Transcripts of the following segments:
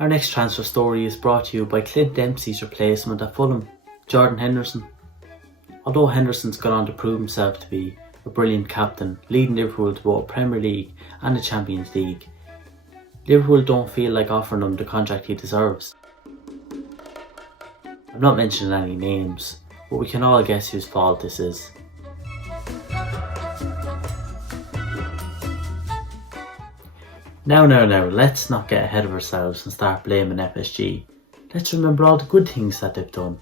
Our next transfer story is brought to you by Clint Dempsey's replacement at Fulham, Jordan Henderson. Although Henderson's gone on to prove himself to be a brilliant captain, leading Liverpool to both Premier League and the Champions League, Liverpool don't feel like offering him the contract he deserves. I'm not mentioning any names, but we can all guess whose fault this is. Now, let's not get ahead of ourselves and start blaming PSG. Let's remember all the good things that they've done.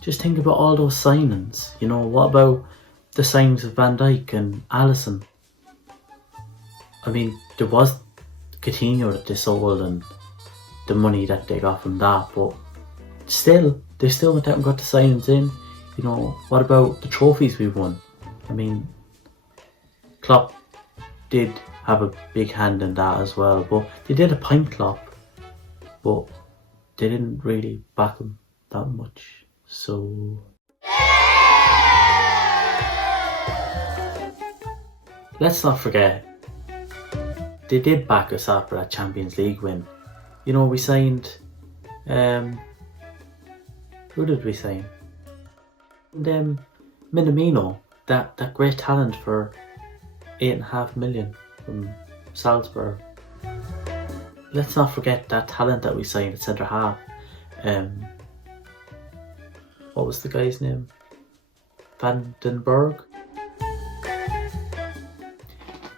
Just think about all those signings. What about the signings of Van Dijk and Alisson? I mean, there was Coutinho that they sold and the money that they got from that, but they still went out and got the signings in. What about the trophies we won? I mean, Klopp did have a big hand in that as well, but they did a pint Klopp, but they didn't really back him that much. So let's not forget, they did back us up for that Champions League win. We signed, who did we sign? And Minamino, that great talent for 8.5 million from Salzburg. Let's not forget that talent that we signed at centre half. What was the guy's name? Vandenberg?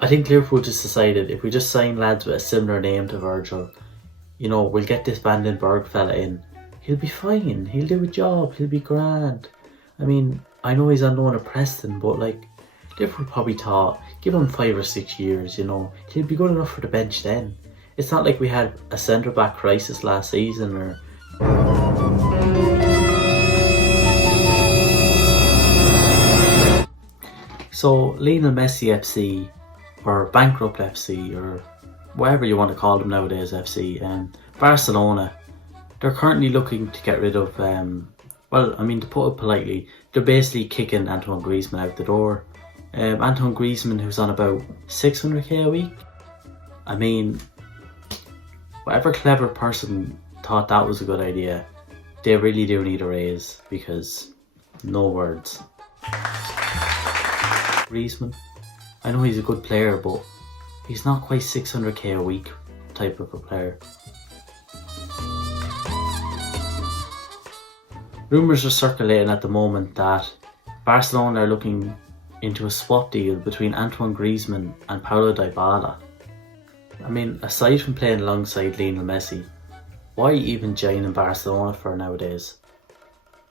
I think Liverpool just decided if we just sign lads with a similar name to Virgil, we'll get this Vandenberg fella in. He'll be fine, he'll do a job, he'll be grand. I mean, I know he's on loan at Preston, but Liverpool probably thought, give him 5 or 6 years, he'll be good enough for the bench then. It's not like we had a centre-back crisis last season or... So, Lionel Messi FC, or Bankrupt FC, or whatever you want to call them nowadays FC, Barcelona, they're currently looking to get rid of, to put it politely, they're basically kicking Antoine Griezmann out the door. Antoine Griezmann, who's on about 600k a week. I mean, whatever clever person thought that was a good idea, they really do need a raise, because no words. Griezmann, I know he's a good player, but he's not quite 600k a week type of a player. Rumours are circulating at the moment that Barcelona are looking into a swap deal between Antoine Griezmann and Paulo Dybala. I mean, aside from playing alongside Lionel Messi, why even join in Barcelona for nowadays?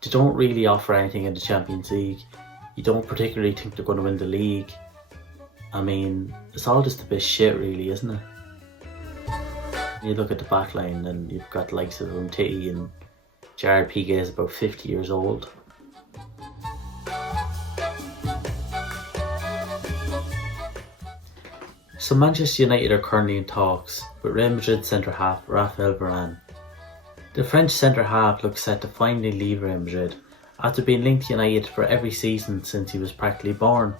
They don't really offer anything in the Champions League. You don't particularly think they're going to win the league. I mean, it's all just a bit shit really, isn't it? You look at the back line and you've got the likes of Umtiti and Gerard Piqué is about 50 years old. So Manchester United are currently in talks with Real Madrid centre-half Raphael Varane. The French centre-half looks set to finally leave Real Madrid after being linked to United for every season since he was practically born.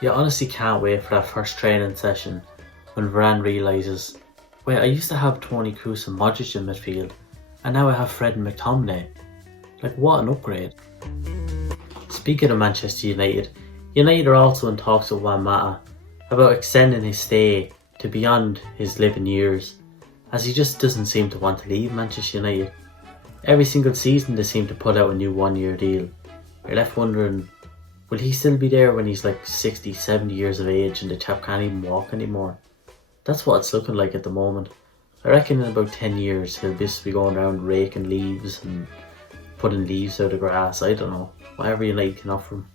You honestly can't wait for that first training session when Varane realises, wait, I used to have Toni Kroos and Modric in midfield, and now I have Fred and McTominay. What an upgrade. Speaking of Manchester United, United are also in talks with Juan about extending his stay to beyond his living years, as he just doesn't seem to want to leave Manchester United. Every single season they seem to put out a new 1-year deal. You're left wondering, will he still be there when he's 60, 70 years of age and the chap can't even walk anymore? That's what it's looking like at the moment. I reckon in about 10 years he'll just be going around raking leaves and putting leaves out of grass, I don't know. Whatever United can offer him.